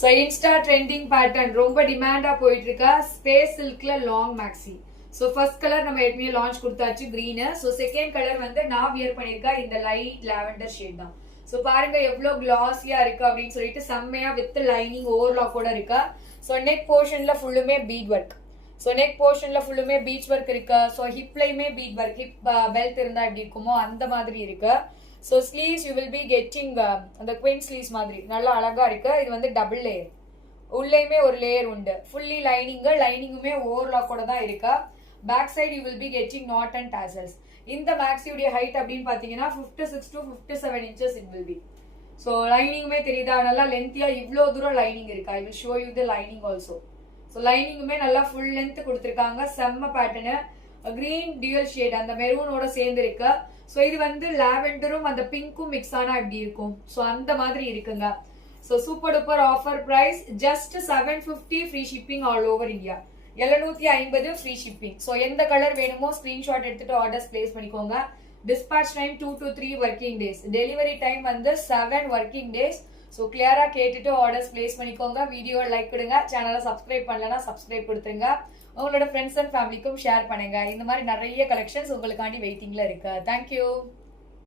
So Insta trending pattern ரொம்ப டிமாண்டா போயிட்டு இருக்கா ஸ்பேஸ் சில்க்ல long maxi. So first color நம்ம ஏற்கனவே லான்ச் கொடுத்தாச்சு green. So second color வந்து நான் வியர் பண்ணிருக்கா இந்த லைட் lavender shade தான். So பாருங்க எவ்வளவு கிளாஸியா இருக்கு அப்படின்னு சொல்லிட்டு செம்மையா வித் லைனிங் ஓவர்லாக் கூட இருக்கா. So neck portionல ஃபுல்லுமே bead work. So neck portionல ஃபுல்லுமே beach work இருக்கு. So hipலயுமே bead work, hip belt இருந்தா எப்படி இருக்குமோ அந்த மாதிரி இருக்கு. So sleeves you will be getting அந்த queen sleeves மாதிரி நல்லா அழகா இருக்கு. இது வந்து டபுள் லேயர், உள்ளேயுமே ஒரு லேயர் உண்டு. ஃபுல்லி லைனிங்குமே ஓவர்லாக் கூட தான் இருக்கா. Back side you will be getting knot and tassels. இந்த மேக்ஸியுடைய ஹைட் அப்படின்னு பாத்தீங்கன்னா 56 to 57 inches it will be. So லைனிங்குமே தெரியுதா, நல்லா லென்த்தியா இவ்வளோ தூரம் லைனிங் இருக்கா. I will show you the lining also. So லைனிங்குமே நல்லா ஃபுல் லென்த் கொடுத்துருக்காங்க. செம்ம பேட்டர்னு கிரீன் டியூயல் ஷேட் அந்த மெரூனோட சேர்ந்து இருக்கு. ஸோ இது வந்து லாவெண்டரும் அந்த பிங்க்கும் மிக்ஸ் ஆனா எப்படி இருக்கும், ஸோ அந்த மாதிரி இருக்குங்க. So super duper offer price just 750 free shipping all over India. 750 free shipping. So எந்த கலர் வேணுமோ ஸ்கிரீன்ஷாட் எடுத்துட்டு ஆர்டர்ஸ் பிளேஸ் பண்ணிக்கோங்க. Dispatch time 2 to 3 working days, delivery time வந்து 7 ஒர்க்கிங் டேஸ். ஸோ கிளியரா கேட்டுட்டு ஆர்டர்ஸ் பிளேஸ் பண்ணிக்கோங்க. வீடியோ லைக் கொடுங்க, சேனலை சப்ஸ்கிரைப் பண்ணலன்னா சப்ஸ்கிரைப் கொடுத்துருங்க. உங்களோட ஃப்ரெண்ட்ஸ் அண்ட் ஃபேமிலிக்கும் ஷேர் பண்ணுங்க. இந்த மாதிரி நிறைய கலெக்ஷன்ஸ் உங்களுக்காண்டி வெயிட்டிங்ல இருக்கு. தேங்க்யூ.